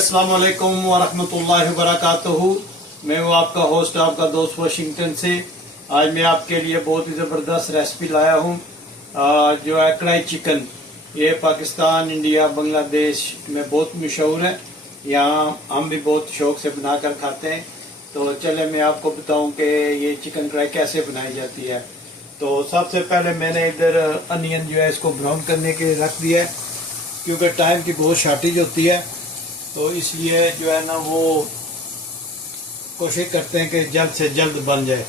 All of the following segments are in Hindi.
अस्सलाम वालेकुम वरहमतुल्लाहि वबरकातुहू। मैं हूँ आपका होस्ट, आपका दोस्त वाशिंगटन से। आज मैं आपके लिए बहुत ही ज़बरदस्त रेसिपी लाया हूँ जो है कढ़ाई चिकन। ये पाकिस्तान, इंडिया, बांग्लादेश में बहुत मशहूर है। यहाँ हम भी बहुत शौक से बनाकर खाते हैं। तो चले मैं आपको बताऊँ कि ये चिकन कढ़ाई कैसे बनाई जाती है। तो सबसे पहले मैंने इधर अनियन जो है इसको ब्राउन करने के लिए रख दिया है, क्योंकि टाइम की बहुत शॉर्टेज होती है। तो इसलिए जो है ना वो कोशिश करते हैं कि जल्द से जल्द बन जाए।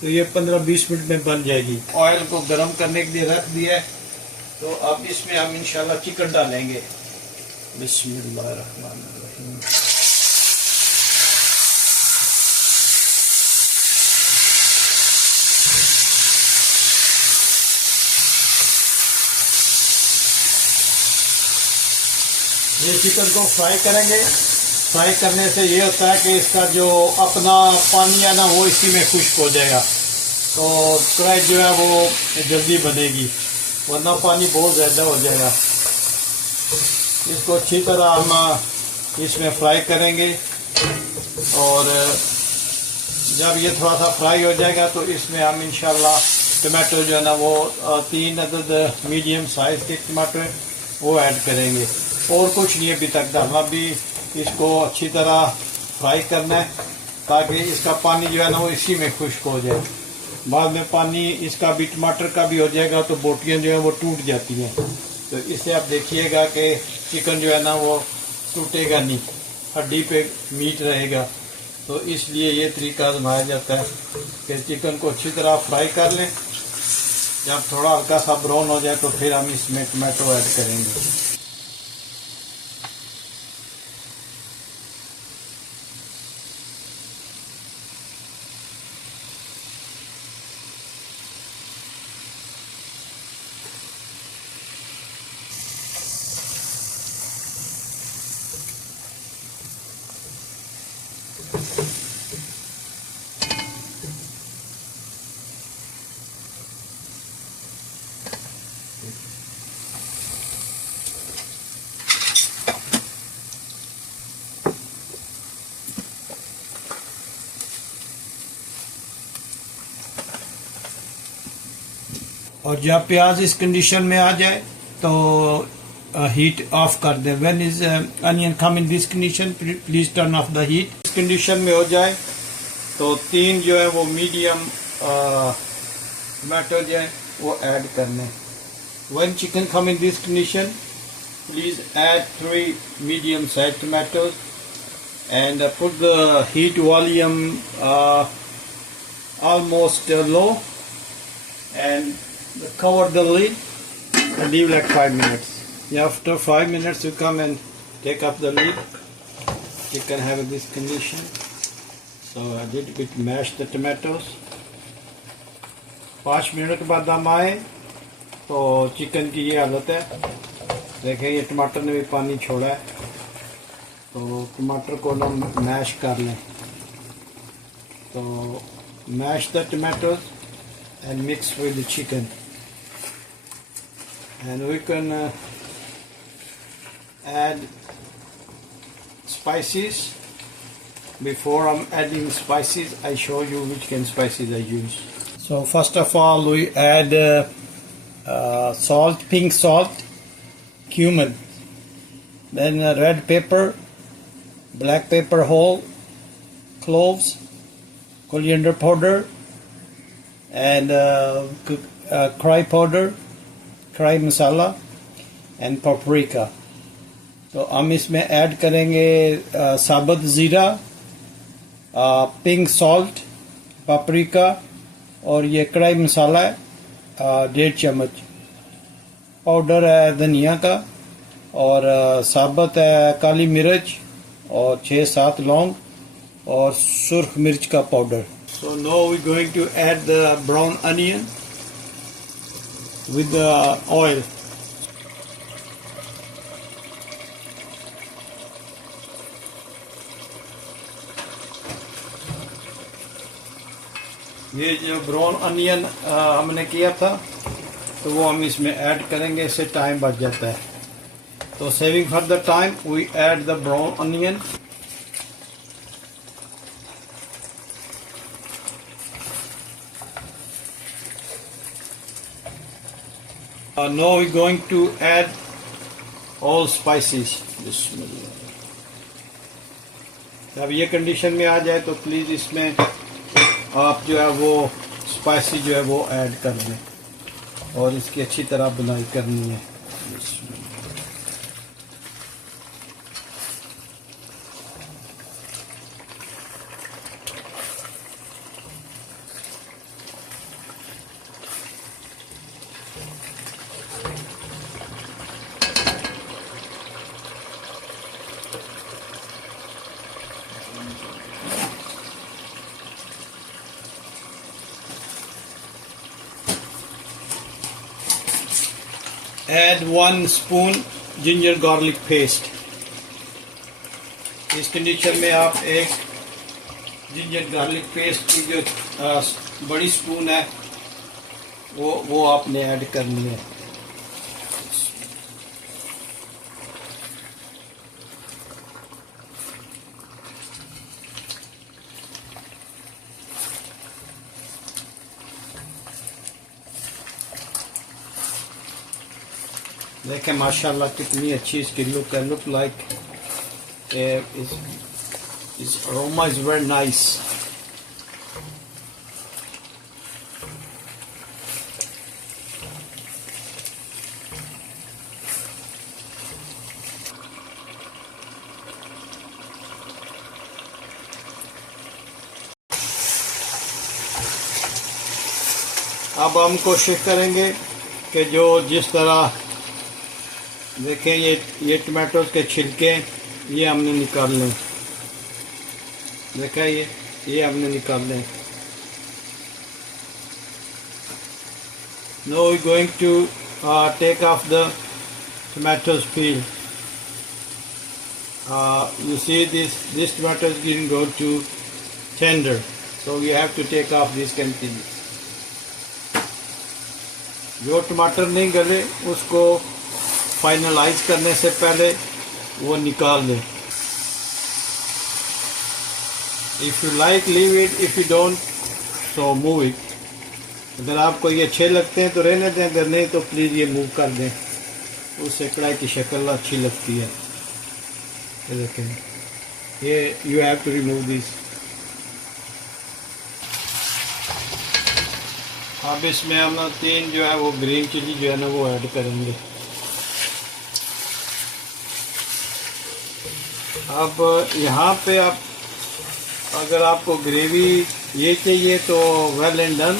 तो ये 15-20 मिनट में बन जाएगी। ऑयल को गर्म करने के लिए रख दिया है। तो अब इसमें हम इंशाल्लाह चिकन डालेंगे। बिस्मिल्लाहिर्रहमानिर्रहीम। ये चिकन को फ्राई करेंगे। फ्राई करने से ये होता है कि इसका जो अपना पानी है ना वो इसी में खुश्क हो जाएगा। तो कढ़ाई जो है वो जल्दी बनेगी, वरना पानी बहुत ज़्यादा हो जाएगा। इसको अच्छी तरह हम इसमें फ्राई करेंगे और जब ये थोड़ा सा फ्राई हो जाएगा तो इसमें हम इंशाल्लाह टमाटो जो है ना वो 3 अदद मीडियम साइज़ के टमाटर वो ऐड करेंगे। और कुछ नहीं अभी तक डालना, भी इसको अच्छी तरह फ्राई करना है ताकि इसका पानी जो है ना वो इसी में खुश्क हो जाए। बाद में पानी इसका भी, टमाटर का भी हो जाएगा तो बोटियाँ जो है वो टूट जाती हैं। तो इससे आप देखिएगा कि चिकन जो है ना वो टूटेगा नहीं, हड्डी पे मीट रहेगा। तो इसलिए ये तरीका आजमाया जाता है कि चिकन को अच्छी तरह फ्राई कर लें। जब थोड़ा हल्का सा ब्राउन हो जाए तो फिर हम इसमें टमाटो ऐड करेंगे। और जब प्याज इस कंडीशन में आ जाए तो हीट ऑफ कर दें। When is onion come in this condition please turn off the heat. इस कंडीशन में हो जाए तो 3 जो है वो मीडियम टमाटो जो है वो ऐड करने। When chicken come in this condition please add 3 medium size tomatoes and put the heat volume almost low and cover the lid and leave like 5 minutes. After 5 minutes you come and take up the lid. You can have this condition. So I did bit mash the tomatoes. 5 minute के बाद हम आए तो चिकन की ये हालत है। देखें ये टमाटर ने भी पानी छोड़ा है। तो टमाटर को हम मैश कर लें। तो mash the tomatoes and mix with the chicken, and we can add spices. Before I'm adding spices, I show you which kind of spices I use. So first of all we add salt, pink salt, cumin, then red pepper, black pepper whole, cloves, coriander powder and curry powder, curry masala and paprika. तो हम इसमें ऐड करेंगे साबुत ज़ीरा, पिंक सॉल्ट, पापरिका और ये कढ़ाई मसाला है 1.5 चम्मच। पाउडर है धनिया का और साबुत है काली मिर्च और 6-7 लौंग और सुर्ख मिर्च का powder. So now we're going to add the brown onion with the oil. ये जो ब्राउन अनियन हमने किया था तो वो हम इसमें ऐड करेंगे, इससे टाइम बच जाता है। तो saving for the time we add the brown onion. Now we're going to add all spices. जब ये कंडीशन में आ जाए तो प्लीज इसमें आप जो है वो स्पाइसी जो है वो ऐड कर दें और इसकी अच्छी तरह बुनाई करनी है. Add 1 spoon ginger garlic paste. इस कंडीशन में आप एक जिंजर गार्लिक पेस्ट की जो बड़ी स्पून है वो आपने ऐड करनी है. देखें माशाल्लाह कितनी अच्छी इसकी लुक है. लुक लाइक इस अरोमा इज वेरी नाइस. अब हम कोशिश करेंगे कि जो जिस तरह देखें ये टमाटोज के छिलके ये हमने निकाल लें. देखा ये हमने निकाल लें. Now we're going to take off the tomatoes peel. You see this tomato is getting go to tender, so you have to take off these continues. जो टमाटर नहीं गले उसको फाइनलाइज करने से पहले वो निकाल दें. If you like leave it, if you don't so move it. अगर आपको ये अच्छे लगते हैं तो रहने दें, अगर नहीं तो प्लीज़ ये मूव कर दें. उससे कढ़ाई की शक्ल अच्छी लगती है. ये देखें ये you have to remove this. अब इसमें हम 3 जो है वो ग्रीन चिली जो है ना वो ऐड करेंगे. अब यहाँ पे आप अगर आपको ग्रेवी ये चाहिए तो well and done,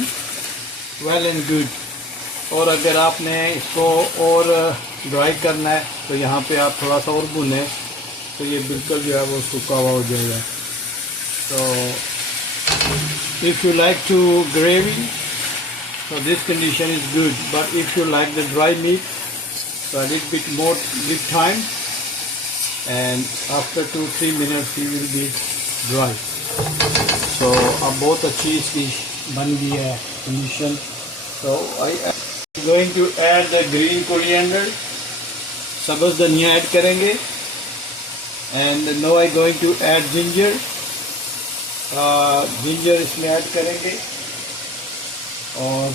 well and good. और अगर आपने इसको और ड्राई करना है तो यहाँ पे आप थोड़ा सा और भुने तो ये बिल्कुल जो है वो सूखा हुआ हो जाएगा. तो if you like to gravy so this condition is good, but if you like the dry meat so a little bit more give time and after 2-3 minutes he will be dry. So अब बहुत अच्छी इसकी बन गई है condition. So I am going to add the green coriander. सब्ज़ धनिया ऐड करेंगे and now I going to add ginger. Ginger इसमें ऐड करेंगे और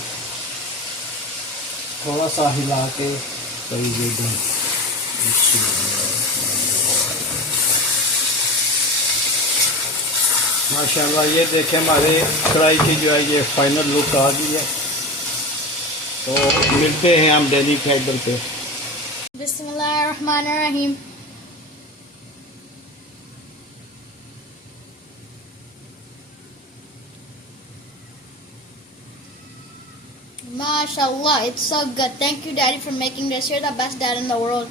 थोड़ा सा हिला के करीब दें. माशाल्लाह ये देखें हमारे कढ़ाई की जो है ये फाइनल लुक आ गई है. तो मिलते हैं हम डाइनिंग टेबल पे. बिस्मिल्लाहिर्रहमानिर्रहीम. MashaAllah, it's so good. Thank you, Daddy, for making this. You're the best dad in the world.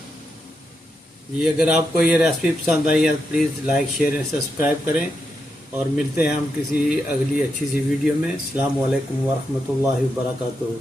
जी अगर आपको ये रेसिपी पसंद आई है please like share and subscribe करें और मिलते हैं हम किसी अगली अच्छी सी वीडियो में. अस्सलाम वालेकुम व रहमतुल्लाहि व बरकातुहू.